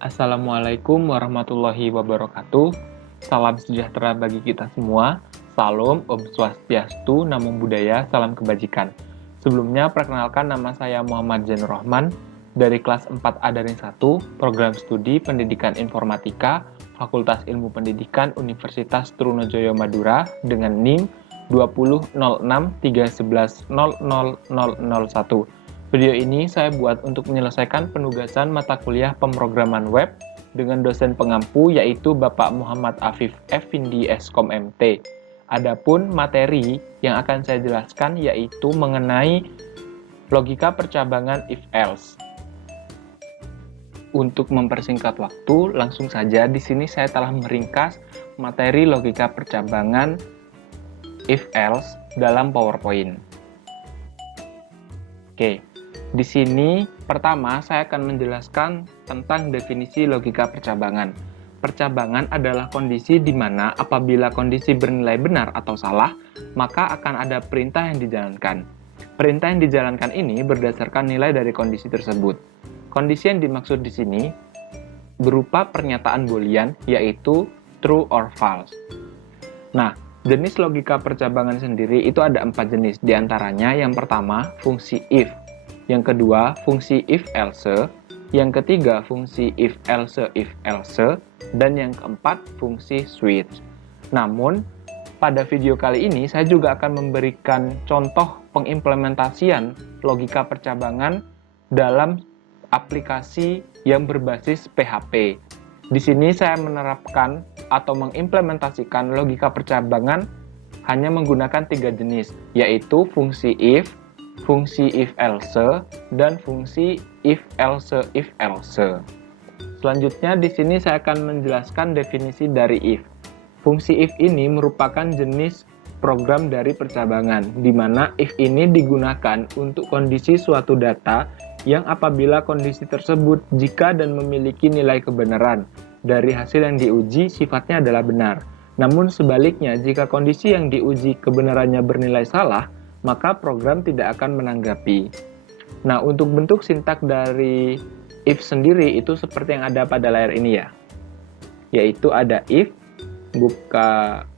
Assalamualaikum warahmatullahi wabarakatuh. Salam sejahtera bagi kita semua. Salam, Om Swastiastu, Namo Buddhaya, salam kebajikan. Sebelumnya, perkenalkan nama saya Muhammad Zainur Rahman dari kelas 4A Daring 1, Program Studi Pendidikan Informatika, Fakultas Ilmu Pendidikan Universitas Trunojoyo Madura dengan NIM 200631100001. Video ini saya buat untuk menyelesaikan penugasan mata kuliah pemrograman web dengan dosen pengampu yaitu Bapak Muhammad Afif Effendi Eskom MT. Adapun materi yang akan saya jelaskan yaitu mengenai logika percabangan if-else. Untuk mempersingkat waktu, langsung saja di sini saya telah meringkas materi logika percabangan if-else dalam PowerPoint. Oke. Di sini, pertama saya akan menjelaskan tentang definisi logika percabangan. Percabangan adalah kondisi di mana apabila kondisi bernilai benar atau salah, maka akan ada perintah yang dijalankan. Perintah yang dijalankan ini berdasarkan nilai dari kondisi tersebut. Kondisi yang dimaksud di sini berupa pernyataan boolean, yaitu true or false. Nah, jenis logika percabangan sendiri itu ada 4 jenis. Di antaranya yang pertama, fungsi if. Yang kedua, fungsi if-else, yang ketiga, fungsi if-else, dan yang keempat, fungsi switch. Namun, pada video kali ini, saya juga akan memberikan contoh pengimplementasian logika percabangan dalam aplikasi yang berbasis PHP. Di sini saya menerapkan atau mengimplementasikan logika percabangan hanya menggunakan 3 jenis, yaitu fungsi if, fungsi if-else, dan fungsi if-else. Selanjutnya di sini saya akan menjelaskan definisi dari if. Fungsi if ini merupakan jenis program dari percabangan, di mana if ini digunakan untuk kondisi suatu data yang apabila kondisi tersebut jika dan memiliki nilai kebenaran dari hasil yang diuji sifatnya adalah benar. Namun sebaliknya, jika kondisi yang diuji kebenarannya bernilai salah, maka program tidak akan menanggapi. Nah, untuk bentuk sintak dari if sendiri itu seperti yang ada pada layar ini ya. Yaitu ada if, buka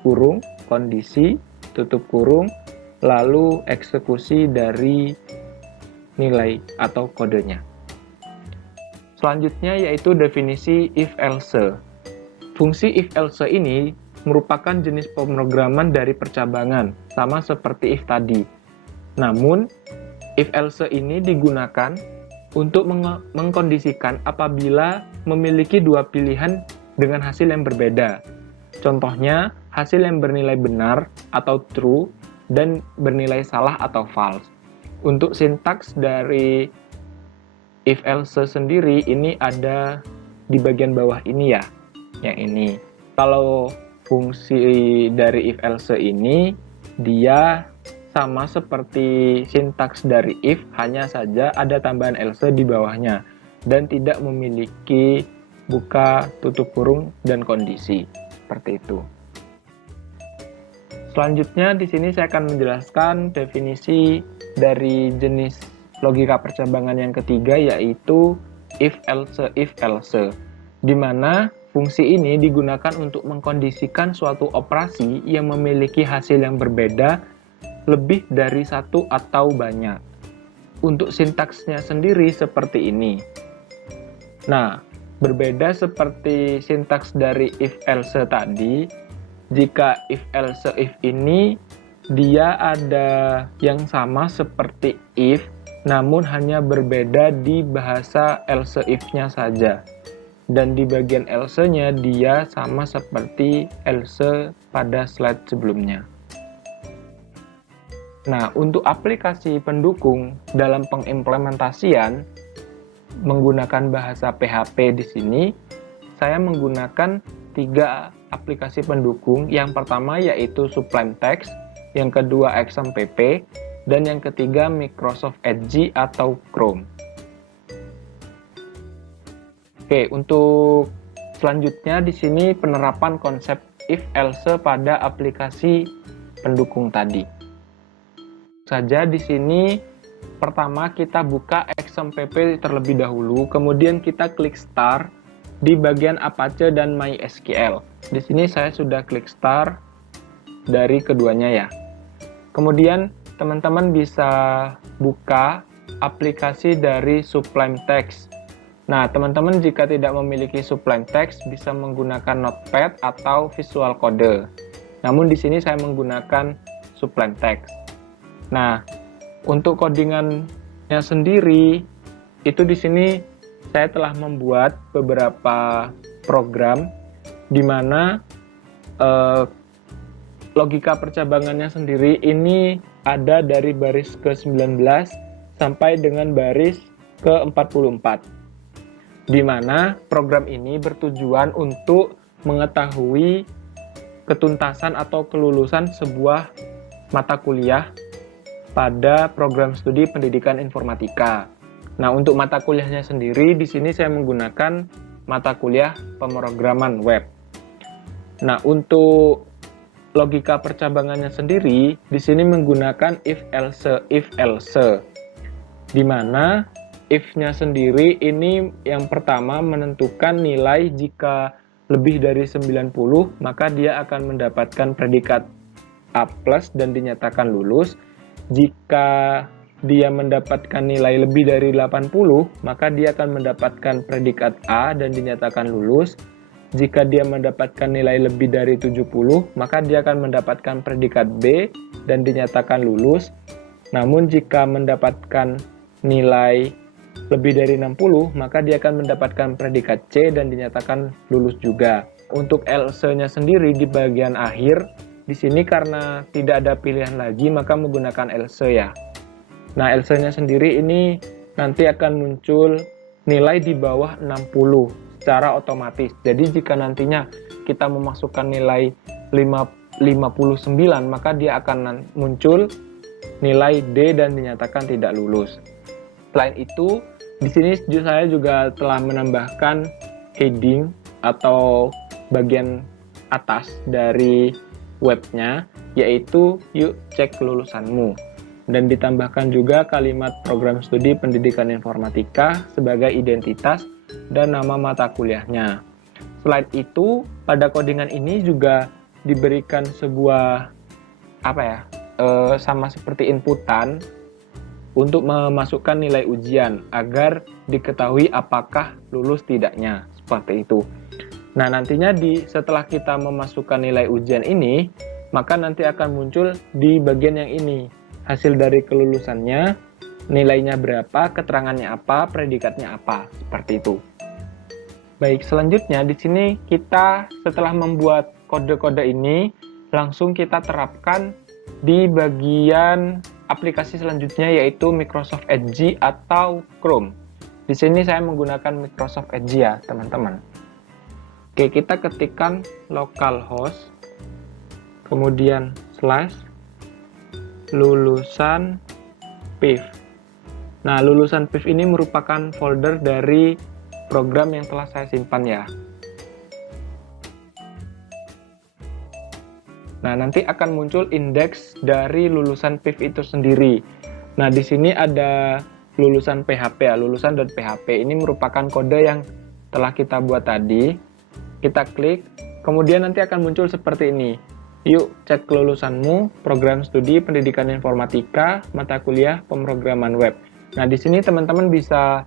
kurung, kondisi, tutup kurung, lalu eksekusi dari nilai atau kodenya. Selanjutnya yaitu definisi if-else. Fungsi if-else ini merupakan jenis pemrograman dari percabangan, sama seperti if tadi. Namun, if-else ini digunakan untuk mengkondisikan apabila memiliki dua pilihan dengan hasil yang berbeda. Contohnya, hasil yang bernilai benar atau true dan bernilai salah atau false. Untuk sintaks dari if-else sendiri ini ada di bagian bawah ini ya, yang ini. Kalau fungsi dari if-else ini, dia sama seperti sintaks dari if, hanya saja ada tambahan else di bawahnya, dan tidak memiliki buka, tutup kurung, dan kondisi. Seperti itu. Selanjutnya, di sini saya akan menjelaskan definisi dari jenis logika percabangan yang ketiga, yaitu if-else, di mana fungsi ini digunakan untuk mengkondisikan suatu operasi yang memiliki hasil yang berbeda lebih dari satu atau banyak. Untuk sintaksnya sendiri seperti ini. Nah, berbeda seperti sintaks dari if-else tadi, jika if-else ini dia ada yang sama seperti if, namun hanya berbeda di bahasa else if-nya saja. Dan di bagian else-nya dia sama seperti else pada slide sebelumnya. Nah, untuk aplikasi pendukung dalam pengimplementasian menggunakan bahasa PHP di sini, saya menggunakan 3 aplikasi pendukung. Yang pertama yaitu Sublime Text, yang kedua XMPP, dan yang ketiga Microsoft Edge atau Chrome. Oke, untuk selanjutnya di sini penerapan konsep if-else pada aplikasi pendukung tadi. Saja di sini pertama kita buka XAMPP terlebih dahulu, kemudian kita klik Start di bagian Apache dan MySQL. Di sini saya sudah klik Start dari keduanya ya. Kemudian teman-teman bisa buka aplikasi dari Sublime Text. Nah, teman-teman jika tidak memiliki Sublime Text bisa menggunakan Notepad atau Visual Code. Namun di sini saya menggunakan Sublime Text. Nah, untuk codingannya sendiri itu di sini saya telah membuat beberapa program di mana logika percabangannya sendiri ini ada dari baris ke-19 sampai dengan baris ke-44. Di mana program ini bertujuan untuk mengetahui ketuntasan atau kelulusan sebuah mata kuliah pada program studi pendidikan informatika. Nah, untuk mata kuliahnya sendiri di sini saya menggunakan mata kuliah pemrograman web. Nah, untuk logika percabangannya sendiri di sini menggunakan if else, di mana if-nya sendiri ini yang pertama menentukan nilai jika lebih dari 90 maka dia akan mendapatkan predikat A+ dan dinyatakan lulus. Jika dia mendapatkan nilai lebih dari 80 maka dia akan mendapatkan predikat A dan dinyatakan lulus. Jika dia mendapatkan nilai lebih dari 70 maka dia akan mendapatkan predikat B dan dinyatakan lulus. Namun jika mendapatkan nilai lebih dari 60, maka dia akan mendapatkan predikat C dan dinyatakan lulus juga. Untuk else-nya sendiri di bagian akhir, di sini karena tidak ada pilihan lagi, maka menggunakan else ya. Nah, else-nya sendiri ini nanti akan muncul nilai di bawah 60 secara otomatis. Jadi jika nantinya kita memasukkan nilai 59, maka dia akan muncul nilai D dan dinyatakan tidak lulus. Selain itu, di sini saya juga telah menambahkan heading atau bagian atas dari webnya, yaitu yuk cek kelulusanmu. Dan ditambahkan juga kalimat program studi pendidikan informatika sebagai identitas dan nama mata kuliahnya. Selain itu, pada codingan ini juga diberikan sebuah sama seperti inputan untuk memasukkan nilai ujian agar diketahui apakah lulus tidaknya, seperti itu. Nah, nantinya setelah kita memasukkan nilai ujian ini, maka nanti akan muncul di bagian yang ini, hasil dari kelulusannya, nilainya berapa, keterangannya apa, predikatnya apa, seperti itu. Baik, selanjutnya di sini kita setelah membuat kode-kode ini, langsung kita terapkan di bagian aplikasi selanjutnya yaitu Microsoft Edge atau Chrome. Di sini saya menggunakan Microsoft Edge ya, teman-teman. Oke, kita ketikkan localhost, kemudian /lulusan PIV. Nah, lulusan PIV ini merupakan folder dari program yang telah saya simpan ya. Nah, nanti akan muncul indeks dari lulusan PIV itu sendiri. Nah, di sini ada lulusan PHP ya, lulusan.php. Ini merupakan kode yang telah kita buat tadi. Kita klik, kemudian nanti akan muncul seperti ini. Yuk cek kelulusanmu, program studi pendidikan informatika, mata kuliah pemrograman web. Nah, di sini teman-teman bisa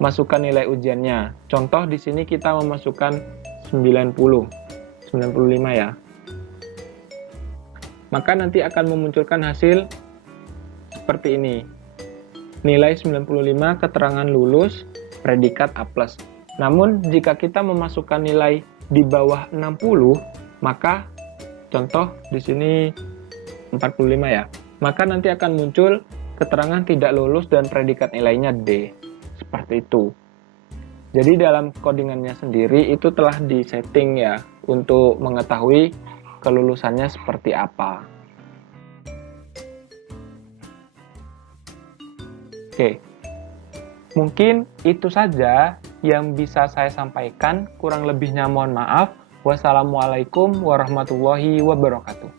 masukkan nilai ujiannya. Contoh di sini kita memasukkan 95 ya. Maka nanti akan memunculkan hasil seperti ini. Nilai 95, keterangan lulus, predikat A+. Namun, jika kita memasukkan nilai di bawah 60, maka contoh di sini 45 ya. Maka nanti akan muncul keterangan tidak lulus dan predikat nilainya D. Seperti itu. Jadi dalam codingannya sendiri itu telah disetting ya untuk mengetahui kelulusannya seperti apa. Oke, mungkin itu saja yang bisa saya sampaikan. Kurang lebihnya mohon maaf. Wassalamualaikum warahmatullahi wabarakatuh.